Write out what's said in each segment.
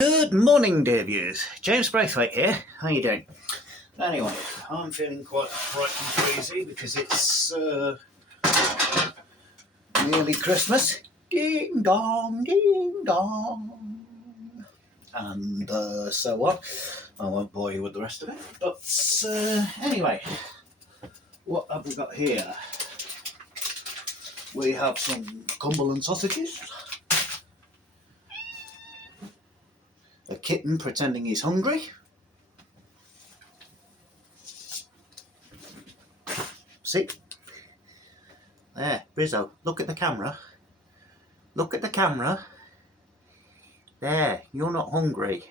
Good morning, dear viewers. James Braithwaite here. How you doing? Anyway, I'm feeling quite bright and breezy because it's nearly Christmas. Ding dong, ding dong, and so on. I won't bore you with the rest of it. But anyway, what have we got here? We have some Cumberland sausages. A kitten pretending he's hungry. See? There, Rizzo, look at the camera. Look at the camera. There, you're not hungry.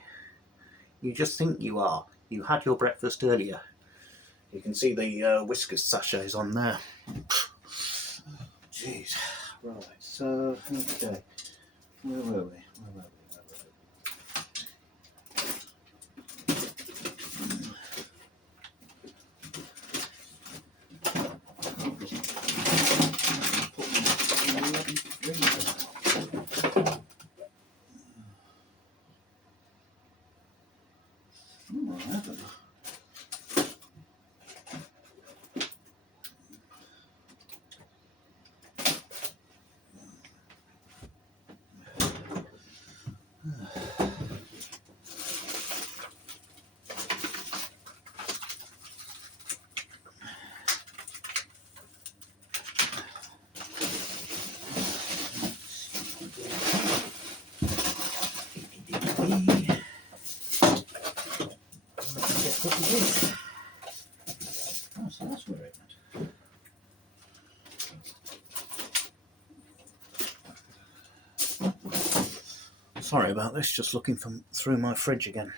You just think you are. You had your breakfast earlier. You can see the Whiskas sachets on there. Jeez. Right, so, okay. Where were we? Oh, so that's where it went. Sorry about this, just looking through my fridge again.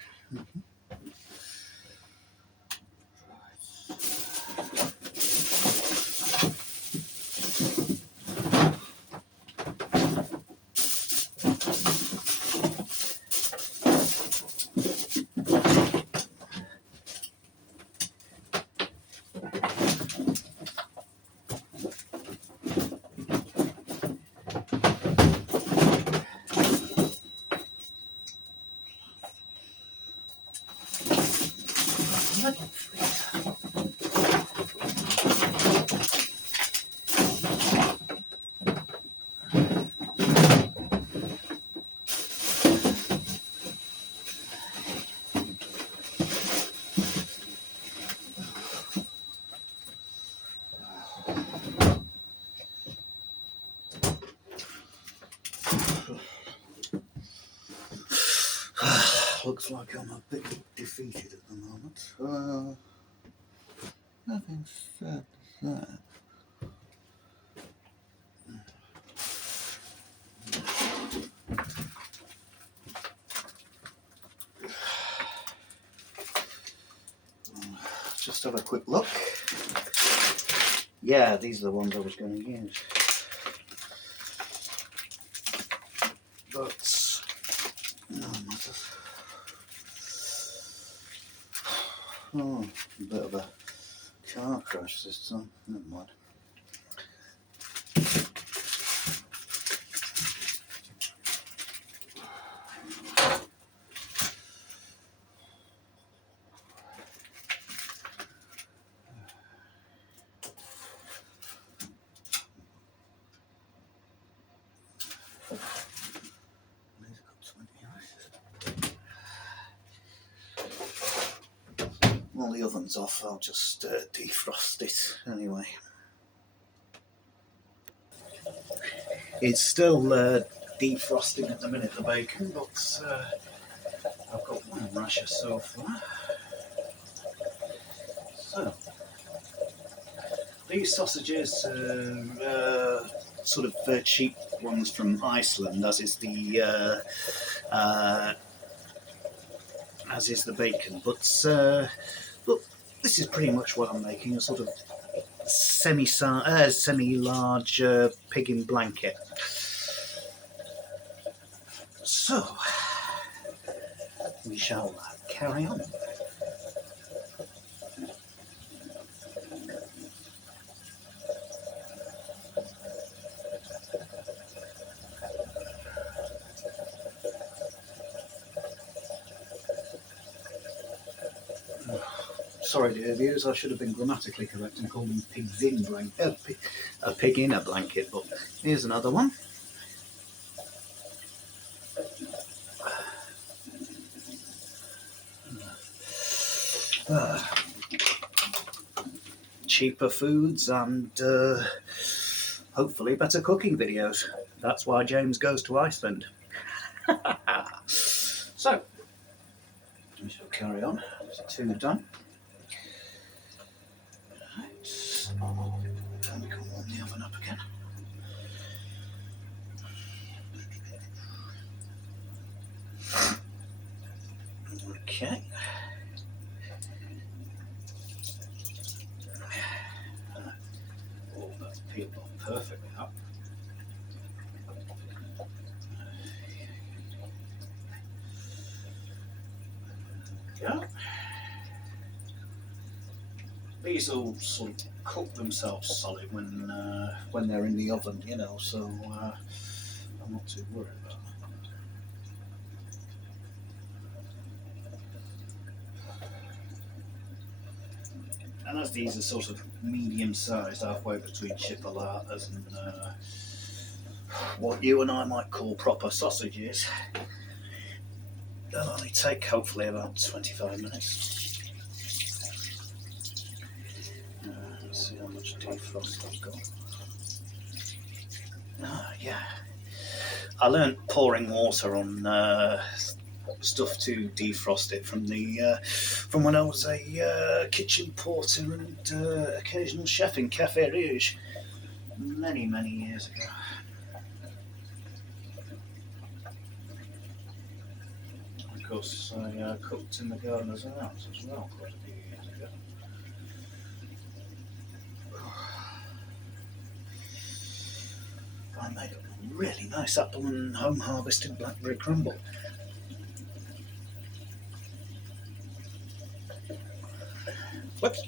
Looks like I'm a bit defeated at the moment. Nothing said that. Just have a quick look. Yeah, these are the ones I was going to use. But no matter. Oh, a bit of a car crash this time. Never mind. While the oven's off, I'll just defrost it anyway. It's still defrosting at the minute, the bacon, but I've got one rasher so far. So, these sausages are sort of cheap ones from Iceland, as is the bacon. But look, this is pretty much what I'm making, a sort of semi-large pig in blanket. So, we shall carry on. Sorry, dear viewers, I should have been grammatically correct and called them pigs in blanket. A pig in a blanket, but here's another one. Cheaper foods and hopefully better cooking videos. That's why James goes to Iceland. So, we shall carry on. There's two done. Right. Then we can warm the oven up again. Okay. Oh, that's peeled off perfectly up. Yeah. These will sort of cook themselves solid when they're in the oven, you know, so I'm not too worried about that. And as these are sort of medium sized, halfway between chipolatas and what you and I might call proper sausages, they'll only take hopefully about 25 minutes. Let's see how much defrost I've got. Yeah. I learnt pouring water on stuff to defrost it from when I was a kitchen porter and occasional chef in Café Rouge many years ago. Of course, I cooked in the Gardener's Arms as well quite a few years ago. I made a really nice apple and home harvested blackberry crumble. Whoops.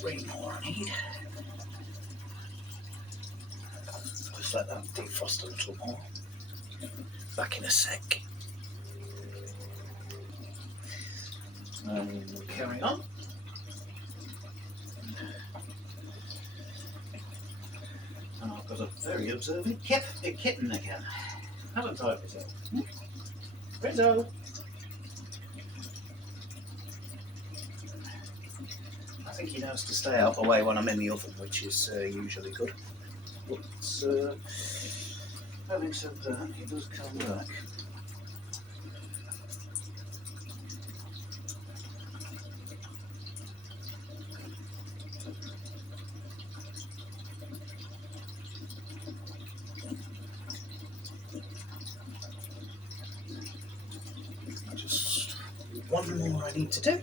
Three more I need. Just let that defrost a little more. Back in a sec. Carry on. And I've got a very observant kitten again. Haven't I, Rizzo? Rizzo! I think he knows to stay out the way when I'm in the oven, which is usually good. But having said that, he does come back. Just one more I need to do.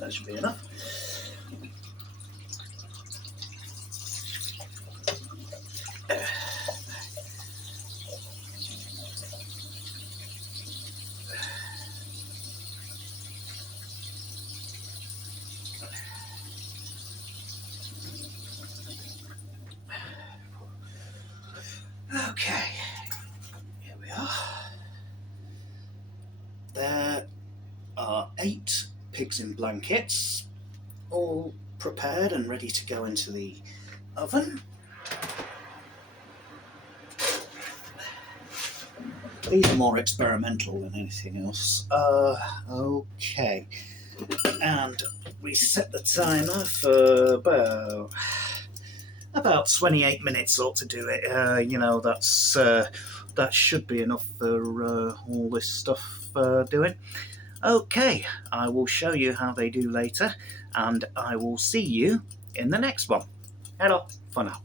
That should be enough. Okay, here we are. There are 8 pigs in blankets, all prepared and ready to go into the oven. These are more experimental than anything else. Okay, and we set the timer for about 28 minutes ought to do it. You know, that should be enough for all this stuff doing. Okay, I will show you how they do later, and I will see you in the next one. Hello, for now.